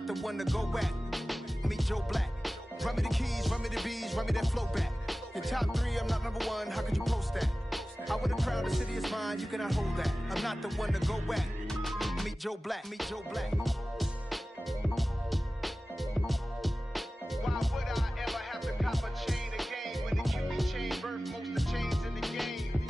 not the one to go back. Meet Joe Black. Run me the keys, run me the bees, run me that flow back. In top 3, I'm not number 1, how could you post that? I would have crowned the city is mine, you cannot hold that. I'm not the one to go back. Meet Joe Black, meet Joe Black. Why would I ever have to cop a chain again when it can be chain birth most of the chains in the game?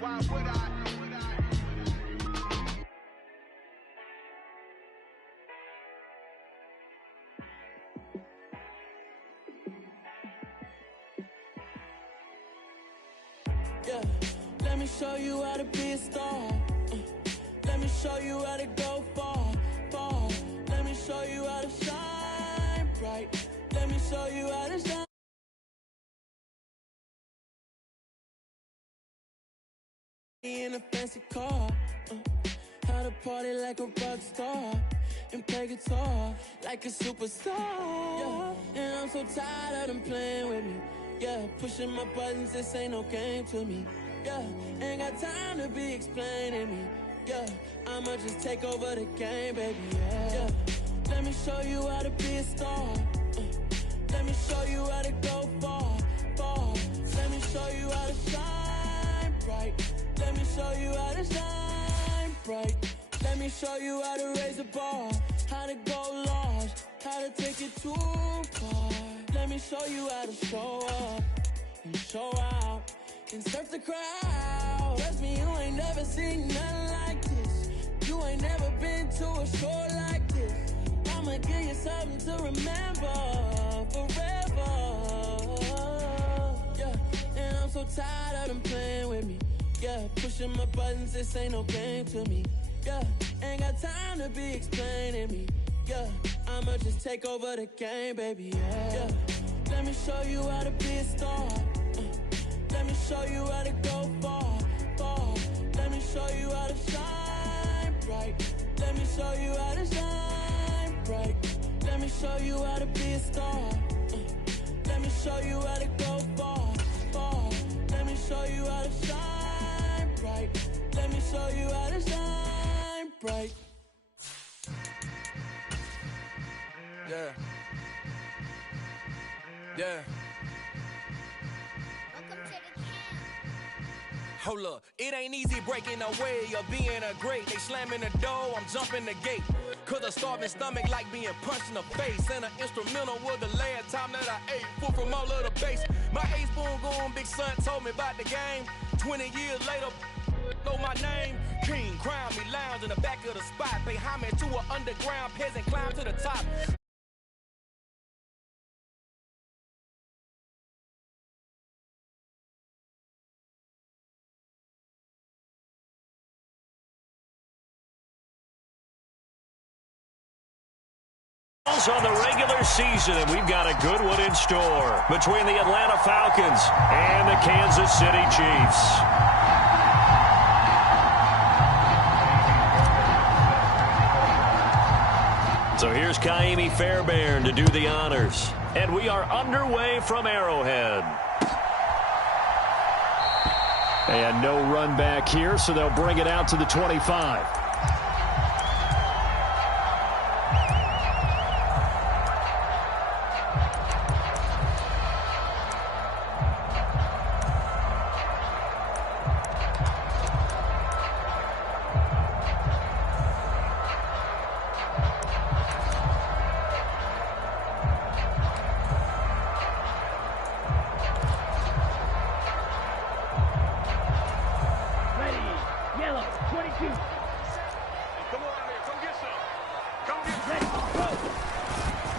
Why would I? Yeah, let me show you how to be a star. Let me show you how to go far, far. Let me show you how to shine bright. Let me show you how to shine. In a fancy car, how to party like a rock star and play guitar like a superstar. Yeah, and I'm so tired of them playing with me. Yeah, pushing my buttons, this ain't no game to me. Yeah, ain't got time to be explaining me. Yeah, I'ma just take over the game, baby. Yeah, let me show you how to be a star. Let me show you how to go far, far. Let me show you how to shine bright. Let me show you how to shine bright. Let me show you how to raise a bar, how to go large, how to take it too far. Let me show you how to show up and show out and surf the crowd. Trust me, you ain't never seen nothing like this. You ain't never been to a show like this. I'ma give you something to remember forever. Yeah, and I'm so tired of them playing with me. Yeah, pushing my buttons, this ain't no game to me. Yeah, ain't got time to be explaining me. Yeah, I'ma just take over the game, baby. Yeah, let me show you how to be a star. Let me show you how to go far, far. Let me show you how to shine bright. Let me show you how to shine bright. Let me show you how to be a star. Let me show you how to go far, far. Let me show you how to shine bright. Let me show you how to shine bright. Yeah. Yeah. Hold up, it ain't easy breaking away or being a great. They slamming the door, I'm jumping the gate. Cause a starving stomach like being punched in the face. And an instrumental was the last time that I ate. Food from all of the bass. My A-spoon going, big son told me about the game. 20 years later, know my name. King, crown me, lounge in the back of the spot. Pay homage to an underground peasant, climb to the top. On the regular season, and we've got a good one in store between the Atlanta Falcons and the Kansas City Chiefs. So here's Kaimi Fairbairn to do the honors, and we are underway from Arrowhead. And no run back here, so they'll bring it out to the 25.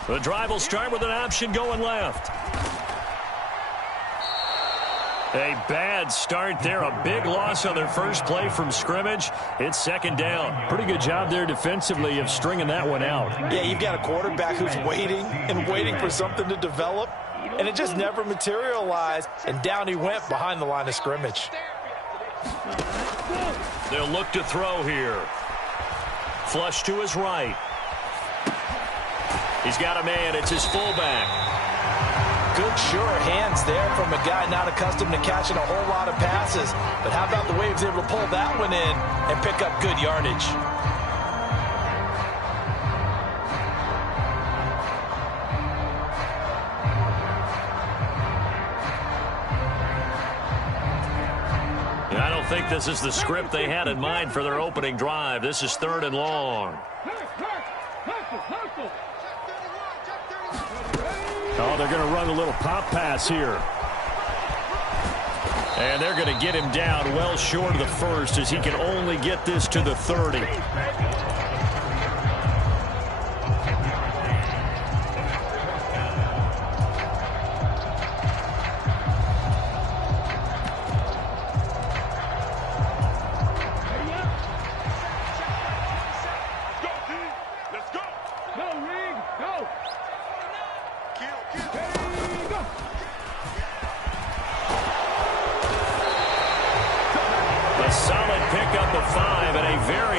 The drive will start with an option going left. A bad start there. A big loss on their first play from scrimmage. It's second down. Pretty good job there defensively of stringing that one out. Yeah, you've got a quarterback who's waiting and waiting for something to develop, and it just never materialized, and down he went behind the line of scrimmage. They'll look to throw here. Flush to his right. He's got a man. It's his fullback. Good, sure hands there from a guy not accustomed to catching a whole lot of passes. But how about the way he was able to pull that one in and pick up good yardage? I don't think this is the script they had in mind for their opening drive. This is 3rd and long. Oh, they're going to run a little pop pass here. And they're going to get him down well short of the first as he can only get this to the 30.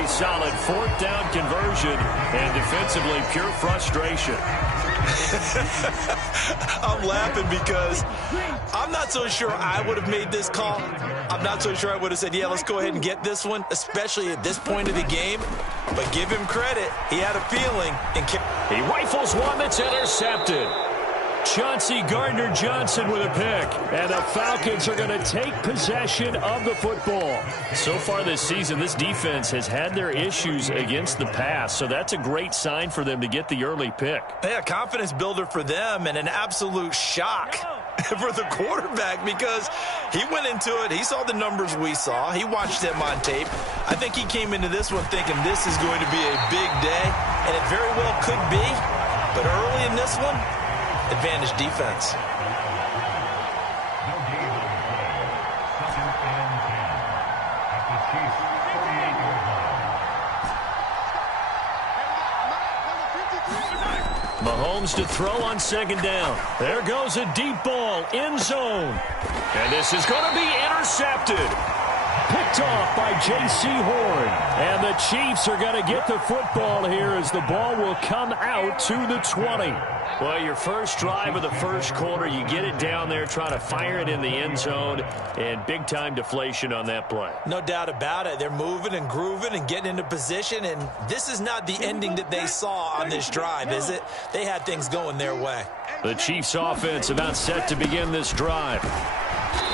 Solid 4th down conversion, and defensively pure frustration. I'm laughing because I'm not so sure I would have made this call. I'm not so sure I would have said, yeah, let's go ahead and get this one, especially at this point of the game. But give him credit. He had a feeling. And he rifles one that's intercepted. Chauncey Gardner-Johnson with a pick. And the Falcons are going to take possession of the football. So far this season, this defense has had their issues against the pass. So that's a great sign for them to get the early pick. Yeah, confidence builder for them and an absolute shock for the quarterback because he went into it. He saw the numbers we saw. He watched them on tape. I think he came into this one thinking this is going to be a big day, and it very well could be. But early in this one, advantage defense. Mahomes to throw on 2nd down. There goes a deep ball, end zone. And this is going to be intercepted. Picked off by J.C. Horn. And the Chiefs are going to get the football here as the ball will come out to the 20. Well, your first drive of the first quarter, you get it down there, trying to fire it in the end zone, and big-time deflation on that play. No doubt about it. They're moving and grooving and getting into position, and this is not the ending that they saw on this drive, is it? They had things going their way. The Chiefs' offense about set to begin this drive.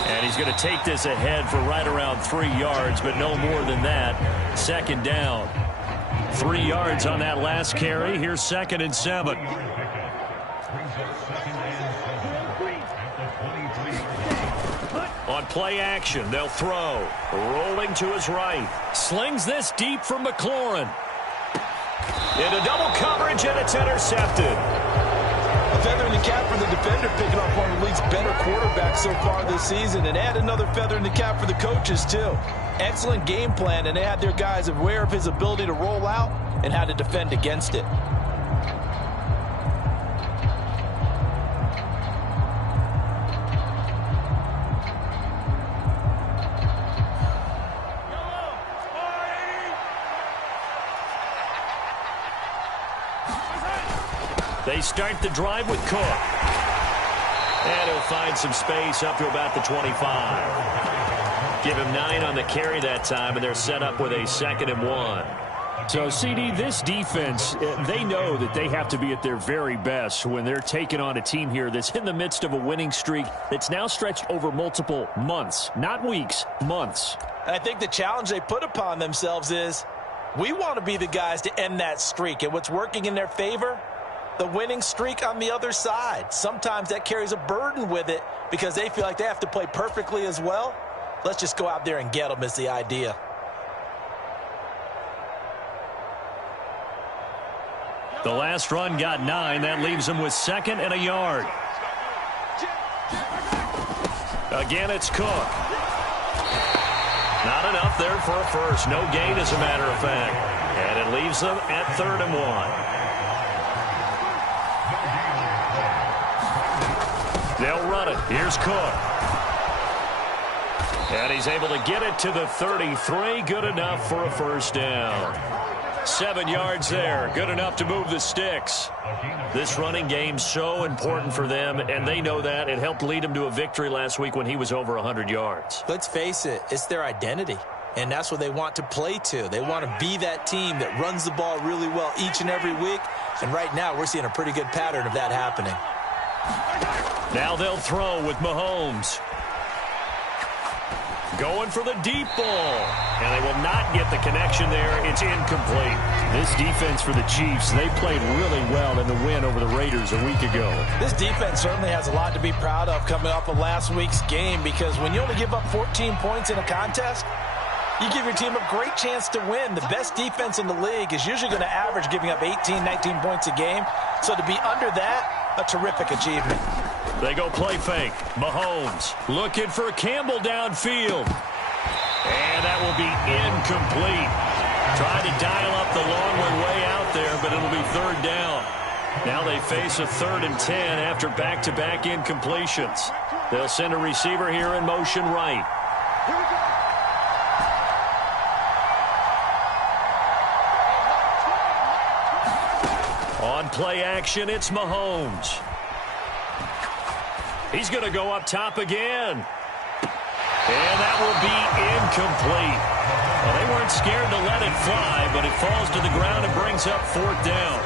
And he's going to take this ahead for right around 3 yards, but no more than that. 2nd down. 3 yards on that last carry. Here's 2nd and 7. On play action, they'll throw. Rolling to his right. Slings this deep from McLaurin. Into double coverage, and it's intercepted. A feather in the cap for the defender, picking off one of the league's better quarterbacks so far this season, and add another feather in the cap for the coaches, too. Excellent game plan, and they had their guys aware of his ability to roll out and how to defend against it. They start the drive with Cook. And he'll find some space up to about the 25. Give him 9 on the carry that time, and they're set up with a 2nd and 1. So, CD, this defense, they know that they have to be at their very best when they're taking on a team here that's in the midst of a winning streak that's now stretched over multiple months, not weeks, months. And I think the challenge they put upon themselves is we want to be the guys to end that streak. And what's working in their favor? The winning streak on the other side. Sometimes that carries a burden with it because they feel like they have to play perfectly as well. Let's just go out there and get them is the idea. The last run got 9. That leaves them with 2nd and a yard. Again, it's Cook. Not enough there for a first. No gain, as a matter of fact. And it leaves them at 3rd and 1. They'll run it. Here's Cook. And he's able to get it to the 33. Good enough for a first down. 7 yards there. Good enough to move the sticks. This running game's so important for them, and they know that. It helped lead them to a victory last week when he was over 100 yards. Let's face it, it's their identity, and that's what they want to play to. They want to be that team that runs the ball really well each and every week, and right now we're seeing a pretty good pattern of that happening. Now they'll throw with Mahomes. Going for the deep ball. And they will not get the connection there. It's incomplete. This defense for the Chiefs, they played really well in the win over the Raiders a week ago. This defense certainly has a lot to be proud of coming off of last week's game, because when you only give up 14 points in a contest, you give your team a great chance to win. The best defense in the league is usually going to average giving up 18, 19 points a game. So to be under that, a terrific achievement. They go play fake. Mahomes looking for Campbell downfield. And that will be incomplete. Trying to dial up the long one way out there, but it'll be 3rd down. Now they face a 3rd and 10 after back-to-back incompletions. They'll send a receiver here in motion right. On play action, it's Mahomes. He's going to go up top again. And that will be incomplete. Well, they weren't scared to let it fly, but it falls to the ground and brings up 4th down.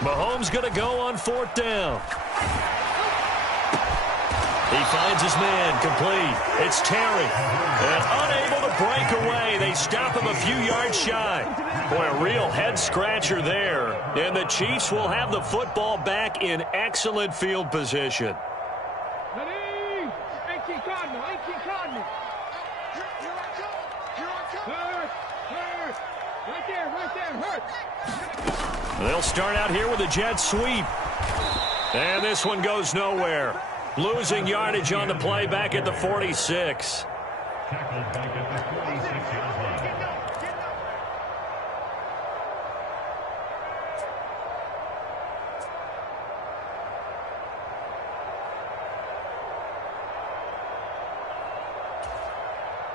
Mahomes going to go on 4th down. He finds his man, complete. It's Terry. And unable to break away. They stop him a few yards shy. Boy, a real head-scratcher there. And the Chiefs will have the football back in excellent field position. They'll start out here with a jet sweep. And this one goes nowhere. Losing yardage on the play back at the 46. Tackled back at the 46-yard line.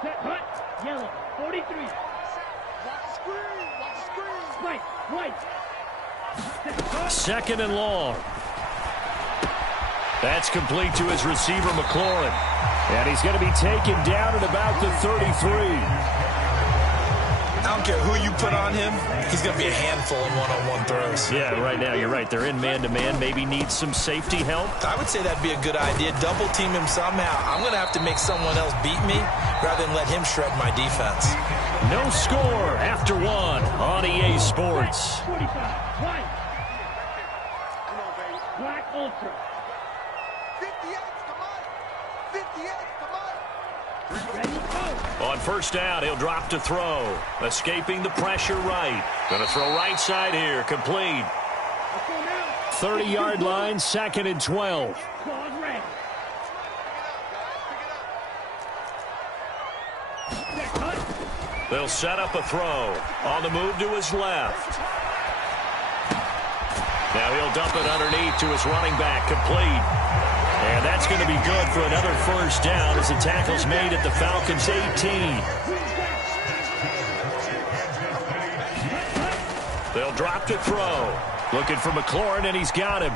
Set, hut, yellow, 43. Watch the screen, watch the screen. White. 2nd and long. That's complete to his receiver, McLaurin. And he's going to be taken down at about the 33. I don't care who you put on him, he's going to be a handful in one-on-one throws. Yeah, right now, you're right. They're in man-to-man. Maybe needs some safety help. I would say that'd be a good idea. Double team him somehow. I'm going to have to make someone else beat me rather than let him shred my defense. No score after 1 on EA Sports. 45, white. Black Ultra. 58, On 1st down, he'll drop to throw. Escaping the pressure right. Going to throw right side here. Complete. 30-yard line, 2nd and 12. They'll set up a throw. On the move to his left. Now he'll dump it underneath to his running back. Complete. And that's going to be good for another 1st down as the tackle's made at the Falcons' 18. They'll drop to throw. Looking for McLaurin, and he's got him.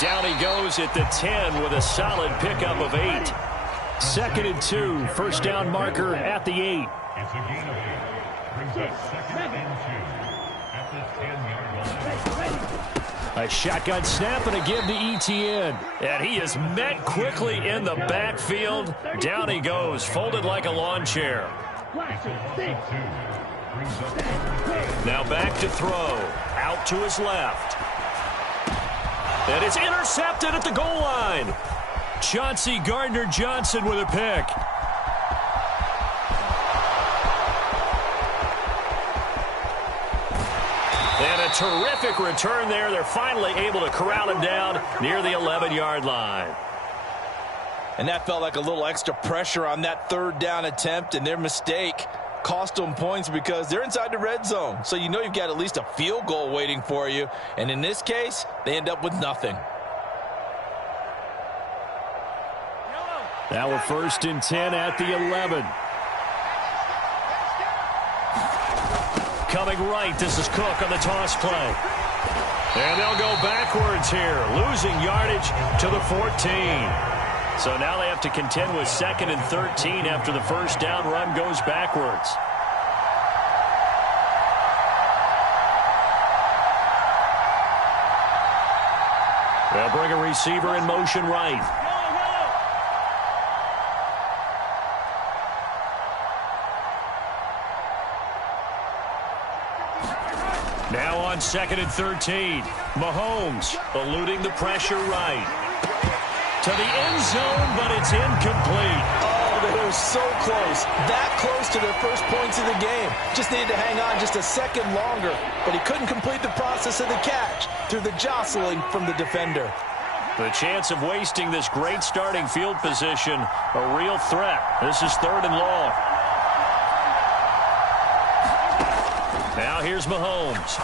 Down he goes at the 10 with a solid pickup of 8. 2nd and 2, 1st down marker at the 8. It's a gain of 8. Brings up 2nd and 2 at the 10-yard line. A shotgun snap and a give to Etienne. And he is met quickly in the backfield. Down he goes, folded like a lawn chair. Now back to throw. Out to his left. And it's intercepted at the goal line. Chauncey Gardner-Johnson with a pick. And a terrific return there. They're finally able to corral him down near the 11-yard line. And that felt like a little extra pressure on that 3rd down attempt, and their mistake cost them points because they're inside the red zone. So you know you've got at least a field goal waiting for you. And in this case, they end up with nothing. Now we're 1st and 10 at the 11. Coming right, this is Cook on the toss play. And they'll go backwards here, losing yardage to the 14. So now they have to contend with 2nd and 13 after the first down run goes backwards. They'll bring a receiver in motion right. Now on 2nd and 13. Mahomes eluding the pressure right. To the end zone, but it's incomplete. Oh, they were so close. That close to their first points of the game. Just needed to hang on just a second longer. But he couldn't complete the process of the catch through the jostling from the defender. The chance of wasting this great starting field position, a real threat. This is 3rd and long. Now here's Mahomes.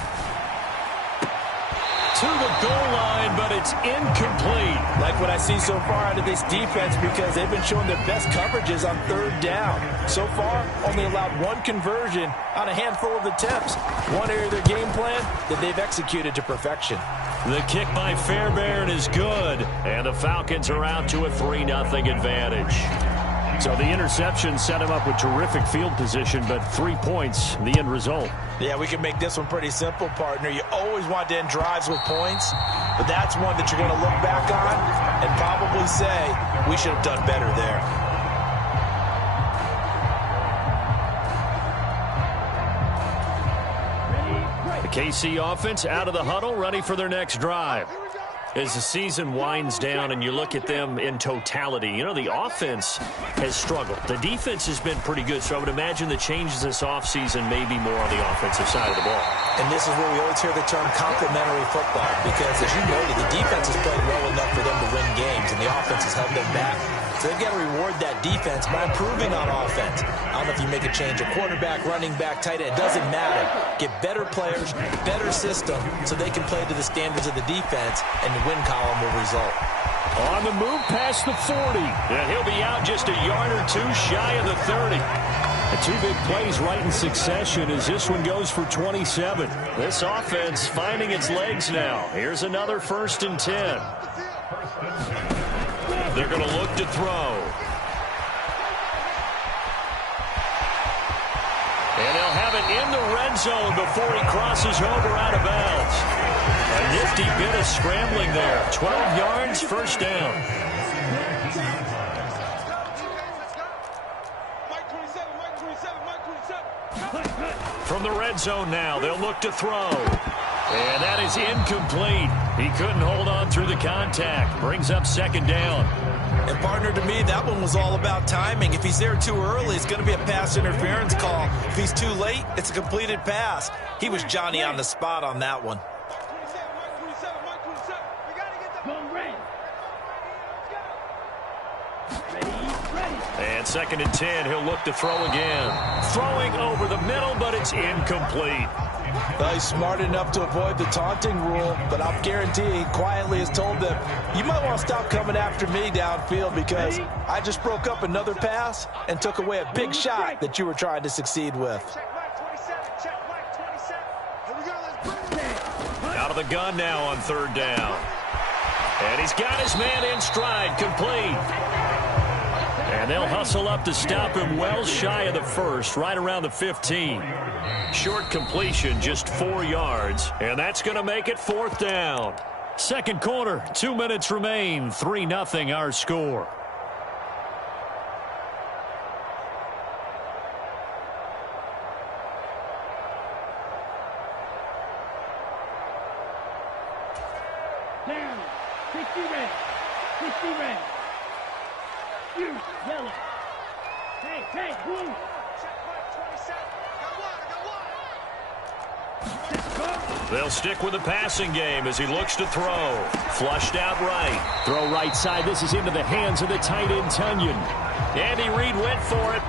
To the goal line, but it's incomplete. Like what I see so far out of this defense, because they've been showing their best coverages on 3rd down. So far, only allowed 1 conversion on a handful of attempts. One area of their game plan that they've executed to perfection. The kick by Fairbairn is good, and the Falcons are out to a 3-0 advantage. So the interception set him up with terrific field position, but 3 points, the end result. Yeah, we can make this one pretty simple, partner. You always want to end drives with points, but that's one that you're going to look back on and probably say, we should have done better there. The KC offense out of the huddle, ready for their next drive. As the season winds down and you look at them in totality, you know, the offense has struggled. The defense has been pretty good, so I would imagine the changes this offseason may be more on the offensive side of the ball. And this is where we always hear the term complementary football, because as you noted, the defense has played well enough for them to win games, and the offense has held them back. So they've got to reward that defense by improving on offense. I don't know if you make a change, a quarterback, running back, tight end, it doesn't matter. Get better players, better system, so they can play to the standards of the defense, and the win column will result. On the move past the 40, and he'll be out just a yard or two shy of the 30. The 2 big plays right in succession as this one goes for 27. This offense finding its legs now. Here's another 1st and 10. They're going to look to throw. And they'll have it in the red zone before he crosses over out of bounds. A nifty bit of scrambling there. 12 yards, 1st down. From the red zone now, they'll look to throw. And that is incomplete. He couldn't hold on through the contact. Brings up 2nd down. And partner, to me, that one was all about timing. If he's there too early, it's going to be a pass interference call. If he's too late, it's a completed pass. He was Johnny on the spot on that one. And 2nd and 10, he'll look to throw again. Throwing over the middle, but it's incomplete. Well, he's smart enough to avoid the taunting rule, but I'll guarantee he quietly has told them, you might want to stop coming after me downfield because I just broke up another pass and took away a big shot that you were trying to succeed with. Out of the gun now on 3rd down. And he's got his man in stride, complete. And they'll hustle up to stop him well shy of the 1st, right around the 15. Short completion, just 4 yards, and that's going to make it 4th down. 2nd quarter, 2 minutes remain, 3-0 our score. Down. 60 red. 60 red. You, yellow. Hey, blue. They'll stick with the passing game as he looks to throw. Flushed out right. Throw right side. This is into the hands of the tight end, Tunyon. Andy Reid went for it.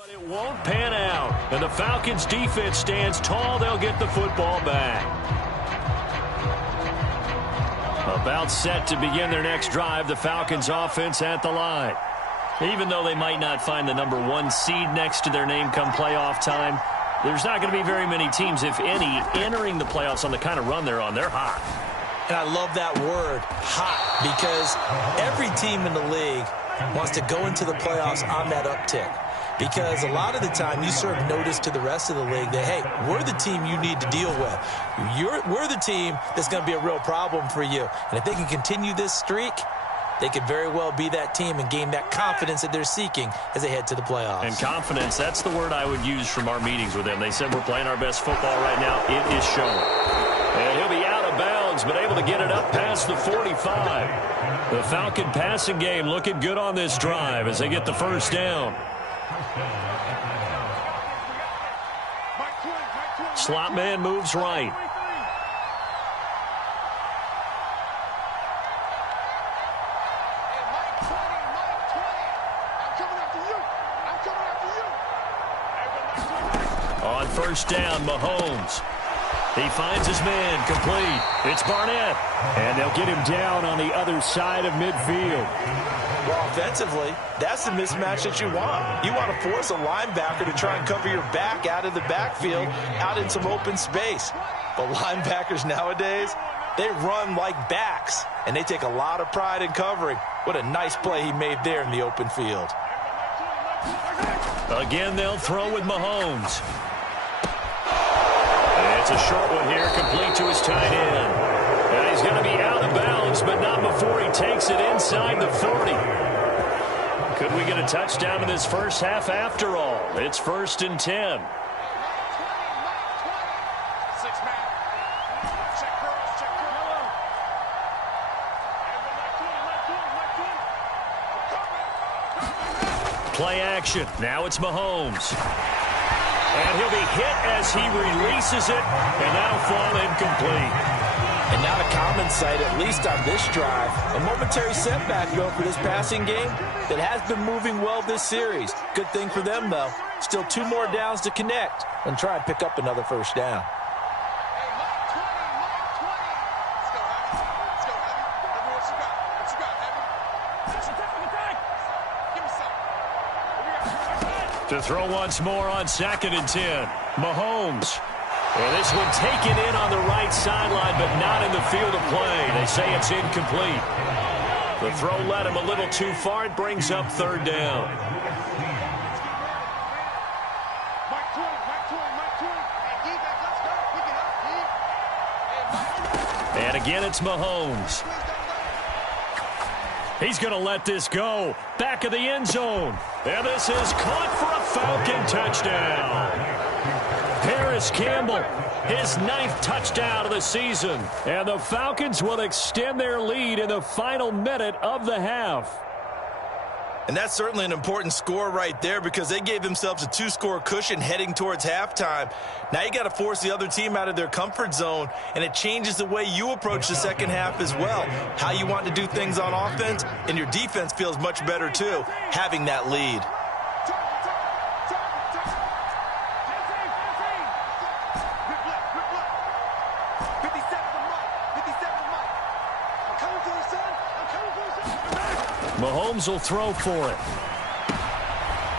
But it won't pan out. And the Falcons defense stands tall. They'll get the football back. About set to begin their next drive, the Falcons offense at the line. Even though they might not find the number 1 seed next to their name come playoff time, there's not going to be very many teams, if any, entering the playoffs on the kind of run they're on. They're hot. And I love that word, hot, because every team in the league wants to go into the playoffs on that uptick. Because a lot of the time you serve notice to the rest of the league that, hey, we're the team you need to deal with. We're the team that's going to be a real problem for you. And if they can continue this streak, they could very well be that team and gain that confidence that they're seeking as they head to the playoffs. And confidence, that's the word I would use from our meetings with them. They said we're playing our best football right now. It is showing. And he'll be out of bounds, but able to get it up past the 45. The Falcon passing game looking good on this drive as they get the first down. Slot man moves right. On first down, Mahomes. He finds his man, complete. It's Barnett. And they'll get him down on the other side of midfield. Well, offensively, that's the mismatch that you want. You want to force a linebacker to try and cover your back out of the backfield, out in some open space. But linebackers nowadays, they run like backs, and they take a lot of pride in covering. What a nice play he made there in the open field. Again, they'll throw with Mahomes. And it's a short one here, complete to his tight end. And he's going to be out of bounds, but not before he takes it inside the 40. Could we get a touchdown in this first half after all? It's 1st and 10. Play action. Now it's Mahomes. And he'll be hit as he releases it, and that'll fall incomplete. And not a common sight, at least on this drive. A momentary setback, though, for this passing game that has been moving well this series. Good thing for them, though. Still 2 more downs to connect and try and pick up another first down. To throw once more on 2nd and 10. Mahomes. And this one taken in on the right sideline, but not in the field of play. They say it's incomplete. The throw led him a little too far. It brings up 3rd down. And again, it's Mahomes. He's going to let this go. Back of the end zone. And this is caught for a Falcon touchdown. Paris Campbell, his 9th touchdown of the season. And the Falcons will extend their lead in the final minute of the half. And that's certainly an important score right there because they gave themselves a 2-score cushion heading towards halftime. Now you got to force the other team out of their comfort zone, and it changes the way you approach the second half as well. How you want to do things on offense, and your defense feels much better too, having that lead. Mahomes will throw for it.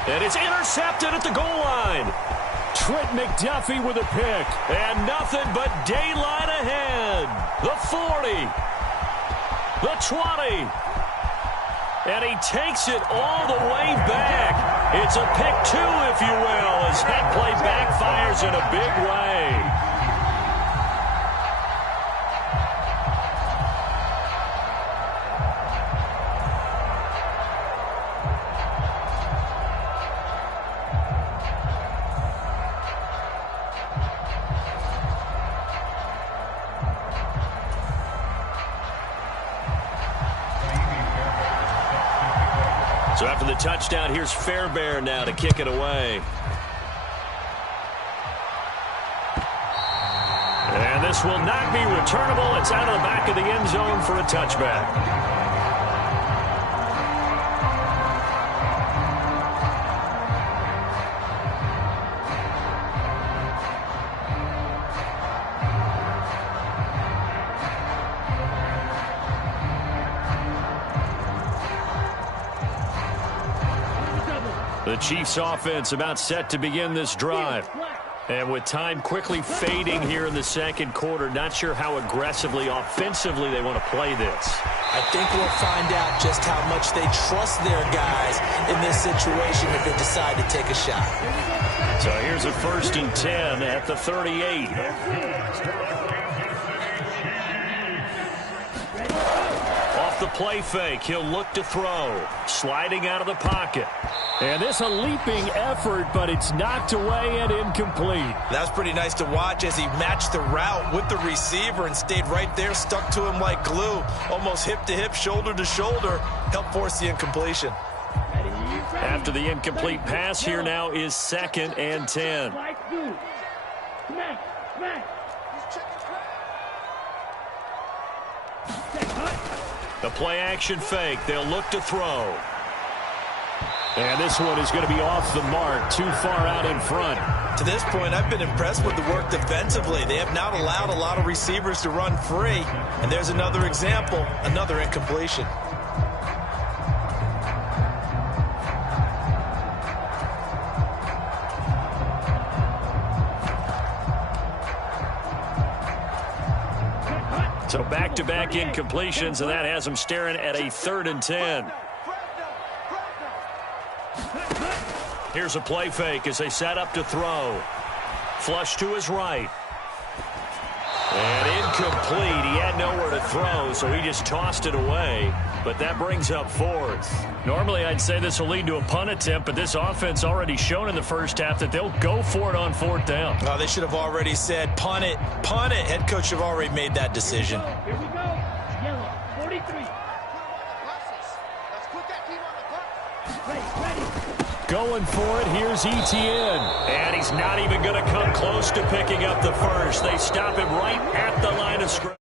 And it's intercepted at the goal line. Trent McDuffie with a pick. And nothing but daylight ahead. The 40. The 20. And he takes it all the way back. It's a pick 2, if you will, as that play backfires in a big way. So after the touchdown, here's Fairbairn now to kick it away. And this will not be returnable. It's out of the back of the end zone for a touchback. The Chiefs offense about set to begin this drive. And with time quickly fading here in the second quarter, not sure how aggressively, offensively they want to play this. I think we'll find out just how much they trust their guys in this situation if they decide to take a shot. So here's a 1st and 10 at the 38. Off the play fake, he'll look to throw. Sliding out of the pocket. And this a leaping effort, but it's knocked away and incomplete. That's pretty nice to watch as he matched the route with the receiver and stayed right there, stuck to him like glue, almost hip to hip, shoulder to shoulder, helped force the incompletion. After the incomplete pass, here now is 2nd and 10. The play action fake. They'll look to throw. And this one is going to be off the mark, too far out in front. To this point, I've been impressed with the work defensively. They have not allowed a lot of receivers to run free. And there's another example, another incompletion. So back-to-back incompletions, and that has them staring at a 3rd and 10. Here's a play fake as they set up to throw. Flush to his right. And incomplete. He had nowhere to throw, so he just tossed it away. But that brings up 4th. Normally, I'd say this will lead to a punt attempt, but this offense already shown in the first half that they'll go for it on 4th down. Oh, they should have already said, punt it, punt it. Head coach have already made that decision. Here we go. Yellow, 43. Ready. Going for it, here's Etienne. And he's not even going to come close to picking up the first. They stop him right at the line of scrimmage.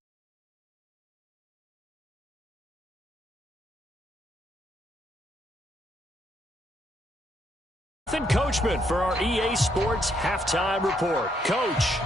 Nathan Coachman for our EA Sports Halftime Report. Coach.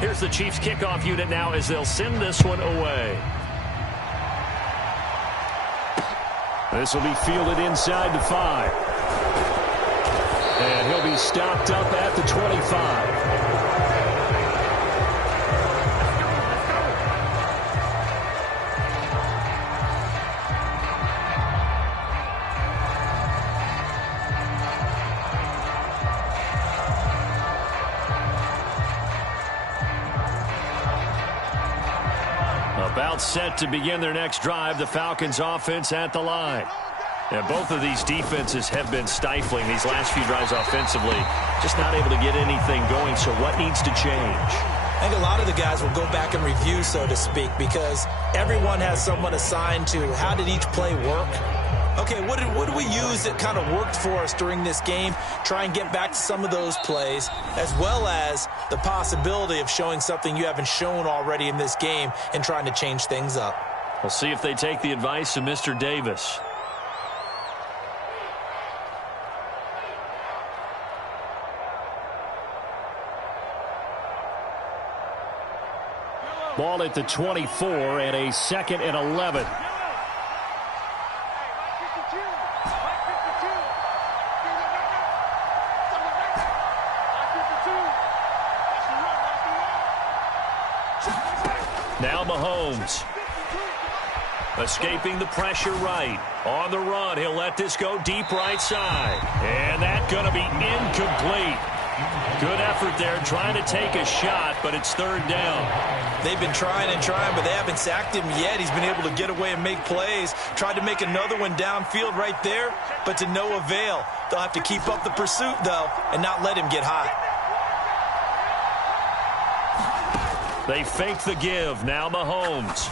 Here's the Chiefs kickoff unit now as they'll send this one away. This will be fielded inside the 5. And he'll be stopped up at the 25. About set to begin their next drive, the Falcons offense at the line. And both of these defenses have been stifling these last few drives offensively. Just not able to get anything going, so what needs to change? I think a lot of the guys will go back and review, so to speak, because everyone has someone assigned to how did each play work. Okay, what did we use that kind of worked for us during this game? Try and get back to some of those plays, as well as the possibility of showing something you haven't shown already in this game and trying to change things up. We'll see if they take the advice of Mr. Davis. Ball at the 24 and a 2nd and 11. Now Mahomes. Escaping the pressure right. On the run, he'll let this go deep right side. And that's going to be incomplete. Good effort there, trying to take a shot, but it's 3rd down. They've been trying and trying, but they haven't sacked him yet. He's been able to get away and make plays. Tried to make another one downfield right there, but to no avail. They'll have to keep up the pursuit, though, and not let him get hot. They fake the give. Now Mahomes.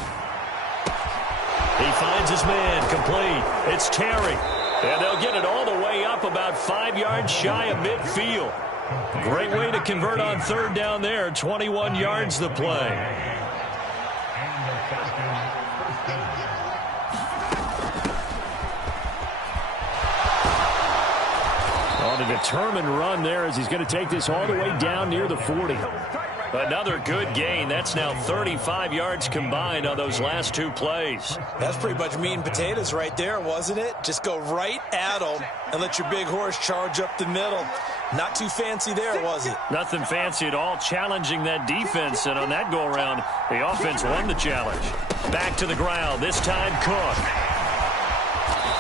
finds his man, complete. It's Terry. And they'll get it all the way up about 5 yards shy of midfield. Great way to convert on third down there. 21 yards the play. On a determined run there as he's going to take this all the way down near the 40. Another good gain. That's now 35 yards combined on those last 2 plays. That's pretty much meat and potatoes right there, wasn't it? Just go right at them and let your big horse charge up the middle. Not too fancy there, was it? Nothing fancy at all, challenging that defense. And on that go-around, the offense won the challenge. Back to the ground, this time Cook.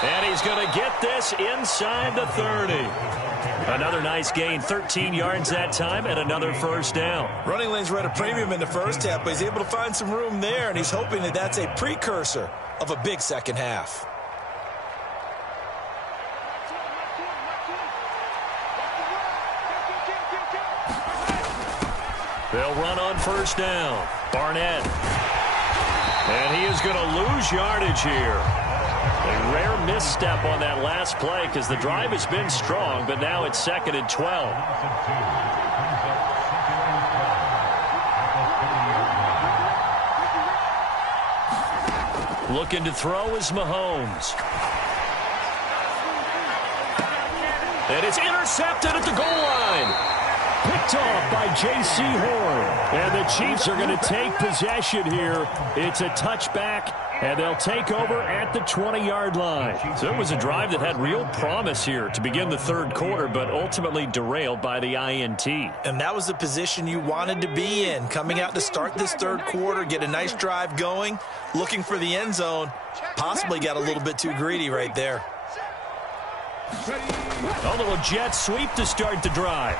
And he's going to get this inside the 30. Another nice gain, 13 yards that time, and another first down. Running lanes were at a premium in the first half, but he's able to find some room there, and he's hoping that that's a precursor of a big second half. They'll run on first down. Barnett. And he is going to lose yardage here. A rare misstep on that last play because the drive has been strong, but now it's 2nd and 12. Looking to throw is Mahomes. And it's intercepted at the goal line. Picked off by J.C. Horn. And the Chiefs are going to take possession here. It's a touchback, and they'll take over at the 20-yard line. So it was a drive that had real promise here to begin the third quarter, but ultimately derailed by the INT. And that was the position you wanted to be in. Coming out to start this third quarter, get a nice drive going, looking for the end zone. Possibly got a little bit too greedy right there. A little jet sweep to start the drive.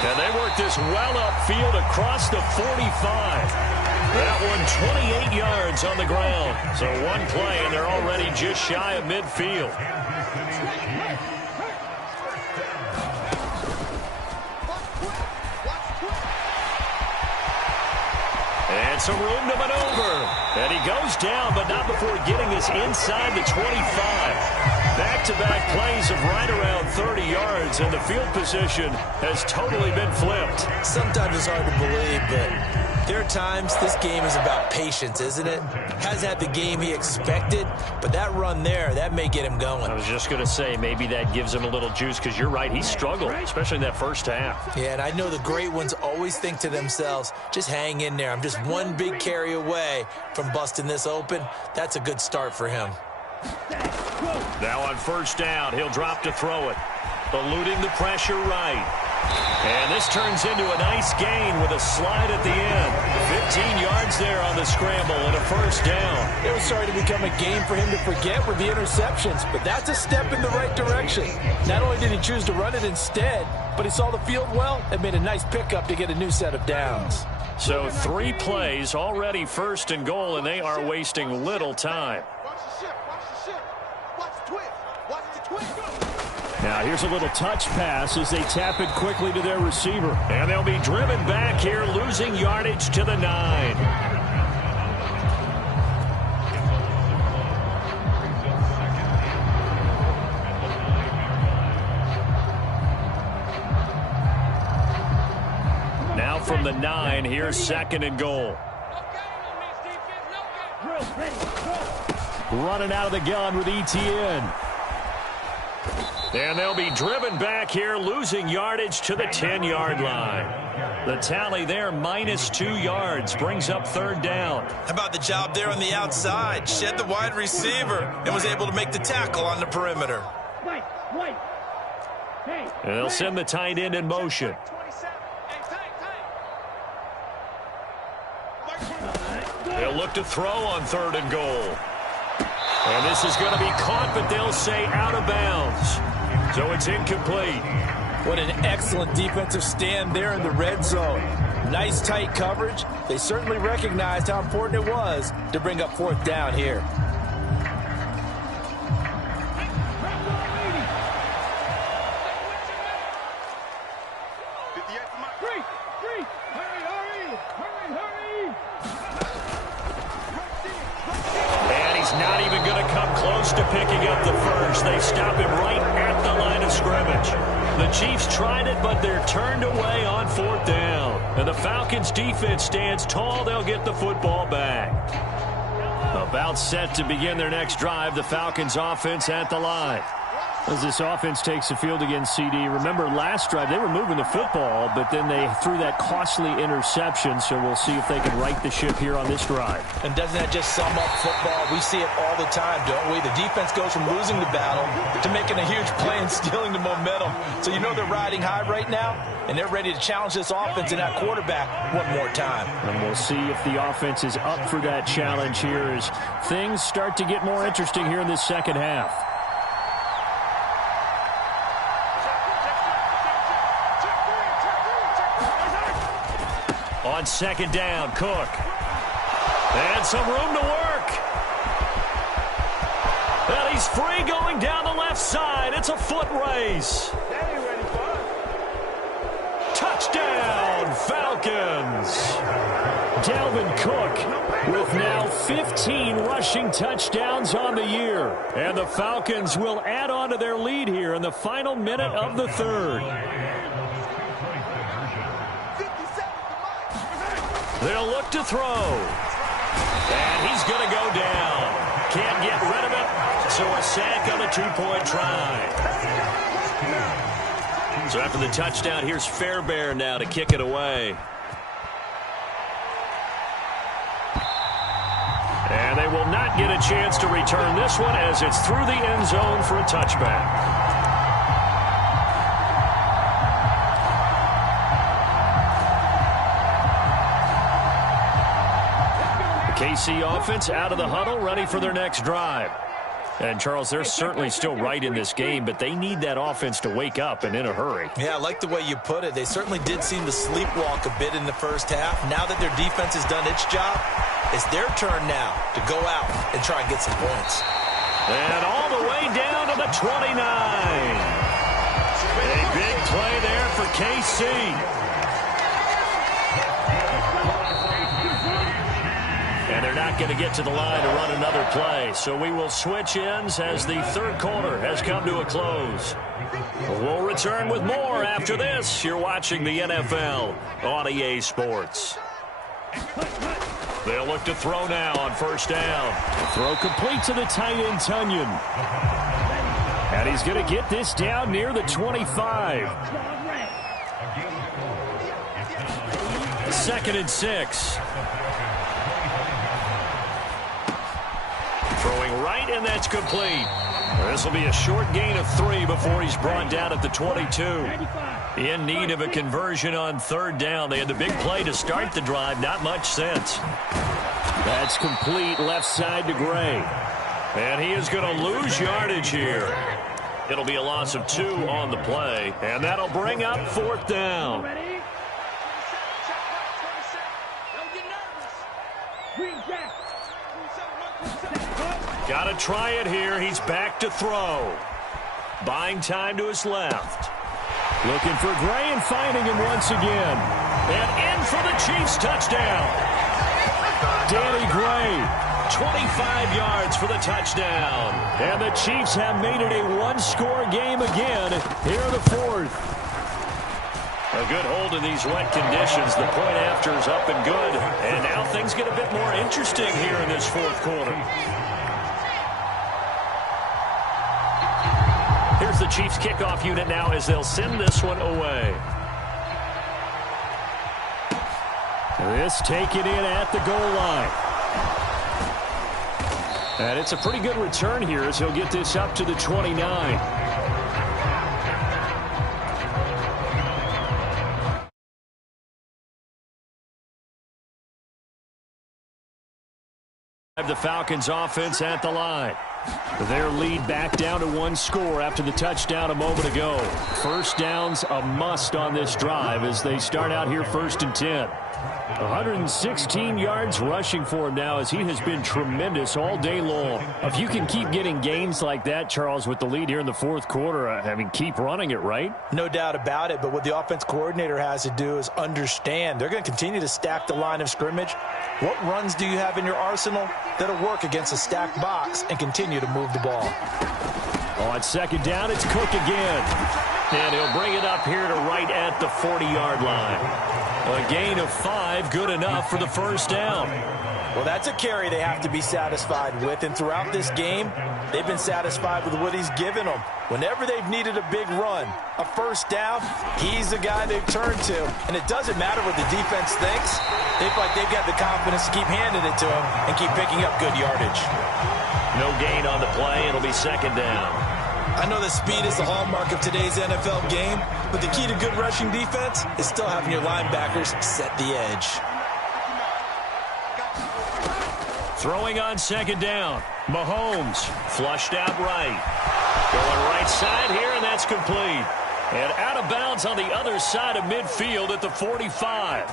And they work this well upfield across the 45. That one 28 yards on the ground. So one play, and they're already just shy of midfield. And some room to maneuver. And he goes down, but not before getting this inside the 25. Back-to-back plays of right around 30 yards, and the field position has totally been flipped. Sometimes it's hard to believe, but there are times this game is about patience, isn't it? Hasn't had the game he expected, but that run there, that may get him going. I was just going to say, maybe that gives him a little juice, because you're right, he struggled, especially in that first half. Yeah, and I know the great ones always think to themselves, just hang in there. I'm just one big carry away from busting this open. That's a good start for him. Now on first down, he'll drop to throw it. Eluding the pressure right. And this turns into a nice gain with a slide at the end. 15 yards there on the scramble and a first down. It was starting to become a game for him to forget with the interceptions, but that's a step in the right direction. Not only did he choose to run it instead, but he saw the field well and made a nice pickup to get a new set of downs. So 3 plays, already first and goal, and they are wasting little time. Now here's a little touch pass as they tap it quickly to their receiver. And they'll be driven back here, losing yardage to the 9. Now from the 9, here's 2nd and goal. Running out of the gun with ETN. And they'll be driven back here, losing yardage to the 10-yard line. The tally there, -2 yards, brings up third down. How about the job there on the outside? Shed the wide receiver and was able to make the tackle on the perimeter. And they'll send the tight end in motion. They'll look to throw on 3rd and goal. And this is going to be caught, but they'll say out of bounds. So it's incomplete. What an excellent defensive stand there in the red zone. Nice tight coverage. They certainly recognized how important it was to bring up 4th down here. The Chiefs tried it, but they're turned away on 4th down. And the Falcons' defense stands tall. They'll get the football back. About set to begin their next drive, the Falcons' offense at the line. As this offense takes the field against CD, remember last drive they were moving the football, but then they threw that costly interception, so we'll see if they can right the ship here on this drive. And doesn't that just sum up football? We see it all the time, don't we? The defense goes from losing the battle to making a huge play and stealing the momentum. So you know they're riding high right now, and they're ready to challenge this offense and that quarterback one more time. And we'll see if the offense is up for that challenge here as things start to get more interesting here in this second half. On 2nd down, Cook. And some room to work. And he's free going down the left side. It's a foot race. Touchdown, Falcons. Dalvin Cook with now 15 rushing touchdowns on the year. And the Falcons will add on to their lead here in the final minute of the 3rd. They'll look to throw. And he's going to go down. Can't get rid of it. So a sack on a 2-point try. So after the touchdown, here's Fairbairn now to kick it away. And they will not get a chance to return this one as it's through the end zone for a touchback. KC offense out of the huddle, ready for their next drive. And, Charles, they're certainly still right in this game, but they need that offense to wake up and in a hurry. Yeah, I like the way you put it. They certainly did seem to sleepwalk a bit in the first half. Now that their defense has done its job, it's their turn now to go out and try and get some points. And all the way down to the 29. A big play there for KC. And they're not going to get to the line to run another play. So we will switch ends as the 3rd quarter has come to a close. We'll return with more after this. You're watching the NFL on EA Sports. They'll look to throw now on 1st down. Throw complete to the tight end, Tunyon. And he's going to get this down near the 25. 2nd and 6. Throwing right, and that's complete. This will be a short gain of 3 before he's brought down at the 22. In need of a conversion on 3rd down. They had the big play to start the drive. Not much sense. That's complete left side to Gray. And he is going to lose yardage here. It'll be a loss of 2 on the play. And that'll bring up 4th down. Got to try it here. He's back to throw. Buying time to his left. Looking for Gray and finding him once again. And in for the Chiefs touchdown. Danny Gray, 25 yards for the touchdown. And the Chiefs have made it a 1-score game again here in the 4th. A good hold in these wet conditions. The point after is up and good. And now things get a bit more interesting here in this 4th quarter. Here's the Chiefs kickoff unit now as they'll send this one away. This taken in at the goal line. And it's a pretty good return here as he'll get this up to the 29. The Falcons offense at the line. Their lead back down to 1 score after the touchdown a moment ago. 1st down's a must on this drive as they start out here 1st and 10. 116 yards rushing for him now as he has been tremendous all day long. If you can keep getting gains like that, Charles, with the lead here in the 4th quarter, I mean, keep running it, right? No doubt about it, but what the offense coordinator has to do is understand. They're going to continue to stack the line of scrimmage. What runs do you have in your arsenal that'll work against a stacked box and continue to move the ball? On 2nd down, it's Cook again. And he'll bring it up here to right at the 40-yard line. A gain of 5, good enough for the first down. Well, that's a carry they have to be satisfied with, and throughout this game, they've been satisfied with what he's given them. Whenever they've needed a big run, a first down, he's the guy they've turned to. And it doesn't matter what the defense thinks. They feel like they've got the confidence to keep handing it to him and keep picking up good yardage. No gain on the play. It'll be second down. I know that speed is the hallmark of today's NFL game, but the key to good rushing defense is still having your linebackers set the edge. Throwing on second down. Mahomes flushed out right. Going right side here, and that's complete. And out of bounds on the other side of midfield at the 45.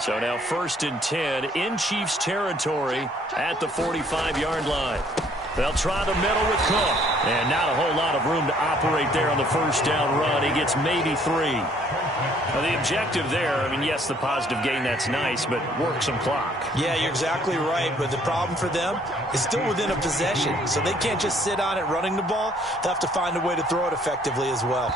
So now 1st and 10 in Chiefs territory at the 45-yard line. They'll try the middle with Cook. And not a whole lot of room to operate there on the first down run. He gets maybe 3. Now the objective there, I mean, yes, the positive gain, that's nice, but work some clock. Yeah, you're exactly right, but the problem for them is still within a possession, so they can't just sit on it running the ball. They'll have to find a way to throw it effectively as well.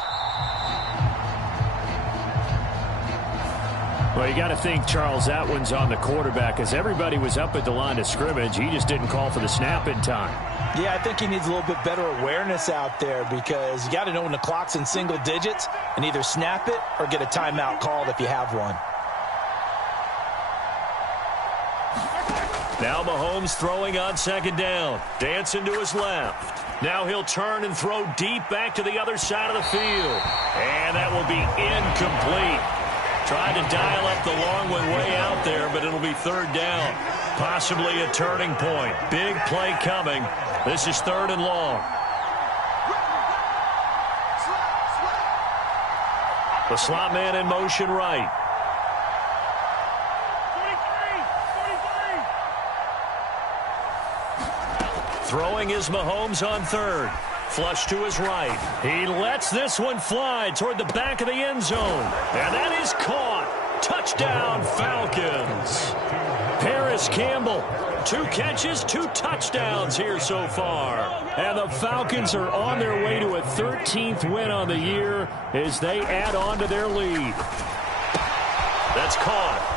Well, you got to think, Charles, that one's on the quarterback, as everybody was up at the line of scrimmage. He just didn't call for the snap in time. Yeah, I think he needs a little bit better awareness out there, because you got to know when the clock's in single digits and either snap it or get a timeout called if you have one. Now Mahomes throwing on second down. Dancing to his left. Now he'll turn and throw deep back to the other side of the field. And that will be incomplete. Tried to dial up the long one way out there, but it'll be 3rd down. Possibly a turning point. Big play coming. This is 3rd and long. The slot man in motion right. Throwing is Mahomes on 3rd. Flush to his right. He lets this one fly toward the back of the end zone. And that is caught. Touchdown, Falcons. Paris Campbell, 2 catches, 2 touchdowns here so far. And the Falcons are on their way to a 13th win on the year as they add on to their lead. That's caught.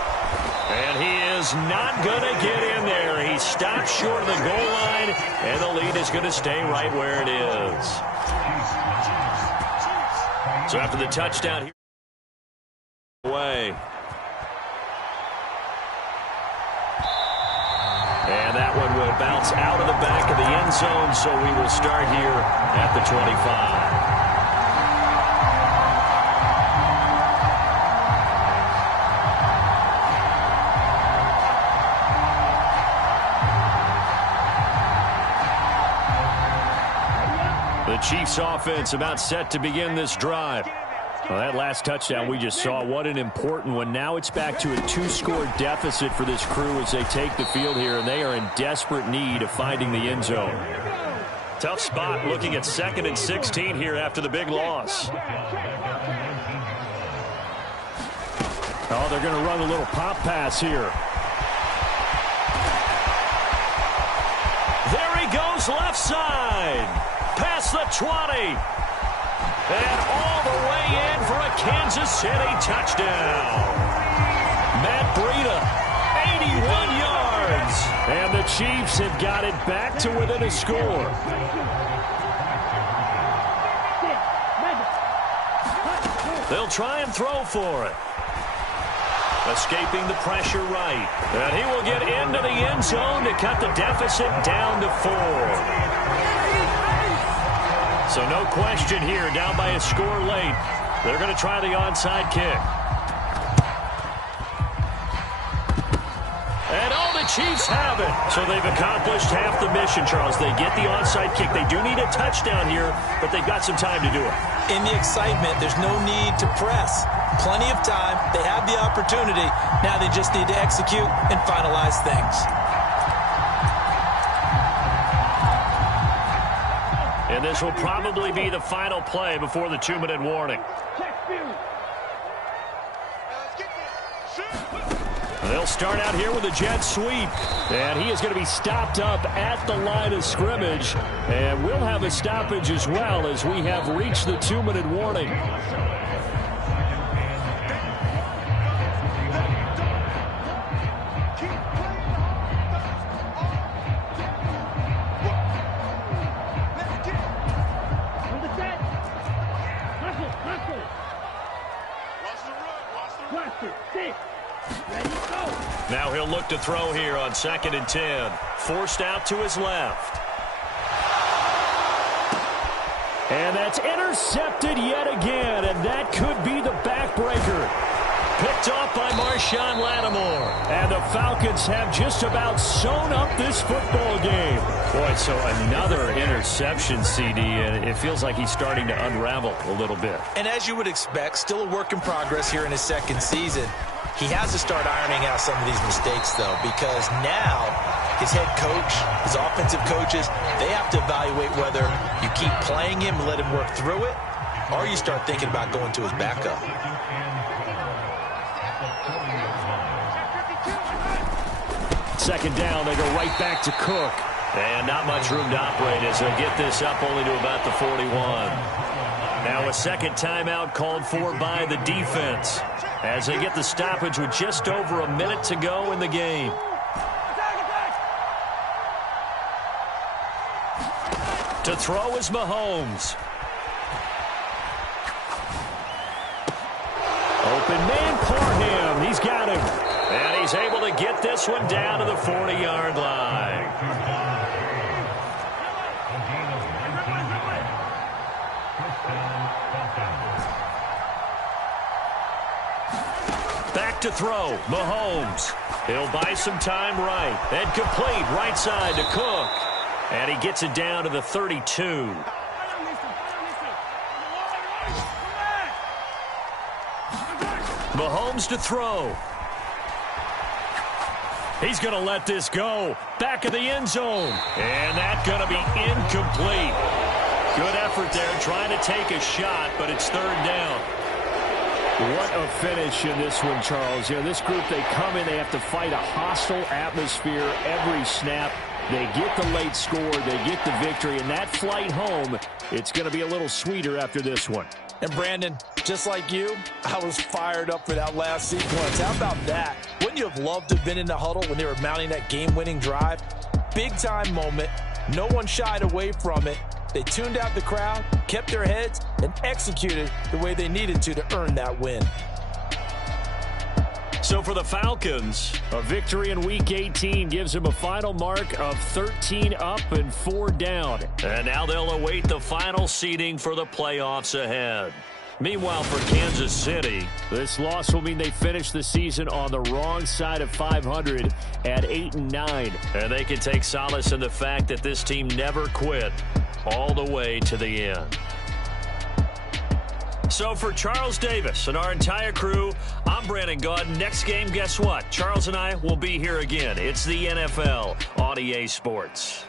And he is not going to get in there. He stopped short of the goal line, and the lead is going to stay right where it is. So after the touchdown here, away. And that one will bounce out of the back of the end zone, so we will start here at the 25. The Chiefs offense about set to begin this drive. Well, that last touchdown we just saw, what an important one. Now it's back to a 2-score deficit for this crew as they take the field here, and they are in desperate need of finding the end zone. Tough spot looking at 2nd and 16 here after the big loss. Oh, they're going to run a little pop pass here. There he goes, left side. Past the 20. And all the way in for a Kansas City touchdown. Matt Breida, 81 yards. And the Chiefs have got it back to within a score. They'll try and throw for it. Escaping the pressure right. And he will get into the end zone to cut the deficit down to 4. So no question here, down by a score late. They're going to try the onside kick. And all the Chiefs have it. So they've accomplished half the mission, Charles. They get the onside kick. They do need a touchdown here, but they've got some time to do it. In the excitement, there's no need to press. Plenty of time. They have the opportunity. Now they just need to execute and finalize things. And this will probably be the final play before the 2-minute warning. They'll start out here with a jet sweep. And he is going to be stopped up at the line of scrimmage. And we'll have a stoppage as well as we have reached the 2-minute warning. Now he'll look to throw here on 2nd and 10. Forced out to his left. And that's intercepted yet again, and that could be the backbreaker. Picked off by Marshawn Lattimore. And the Falcons have just about sewn up this football game. Boy, so another interception, CD, and it feels like he's starting to unravel a little bit. And as you would expect, still a work in progress here in his second season. He has to start ironing out some of these mistakes, though, because now his head coach, his offensive coaches, they have to evaluate whether you keep playing him and let him work through it, or you start thinking about going to his backup. Second down, they go right back to Cook. And not much room to operate as they'll get this up only to about the 41. Now a second timeout called for by the defense as they get the stoppage with just over a minute to go in the game. To throw is Mahomes. Open man, Parham. He's got him. And he's able to get this one down to the 40-yard line. Back to throw, Mahomes. He'll buy some time right. And complete right side to Cook. And he gets it down to the 32. Mahomes to throw. He's going to let this go. Back of the end zone. And that's going to be incomplete. Good effort there, trying to take a shot, but it's third down. What a finish in this one, Charles. You know, this group, they come in, they have to fight a hostile atmosphere every snap. They get the late score, they get the victory, and that flight home, it's going to be a little sweeter after this one. And Brandon, just like you, I was fired up for that last sequence. How about that? Wouldn't you have loved to have been in the huddle when they were mounting that game-winning drive? Big-time moment. No one shied away from it. They tuned out the crowd, kept their heads, and executed the way they needed to earn that win. So for the Falcons, a victory in Week 18 gives them a final mark of 13 up and 4 down. And now they'll await the final seeding for the playoffs ahead. Meanwhile, for Kansas City, this loss will mean they finish the season on the wrong side of 500 at 8-9. And they can take solace in the fact that this team never quit all the way to the end. So for Charles Davis and our entire crew, I'm Brandon Gaudin. Next game, guess what? Charles and I will be here again. It's the NFL on EA Sports.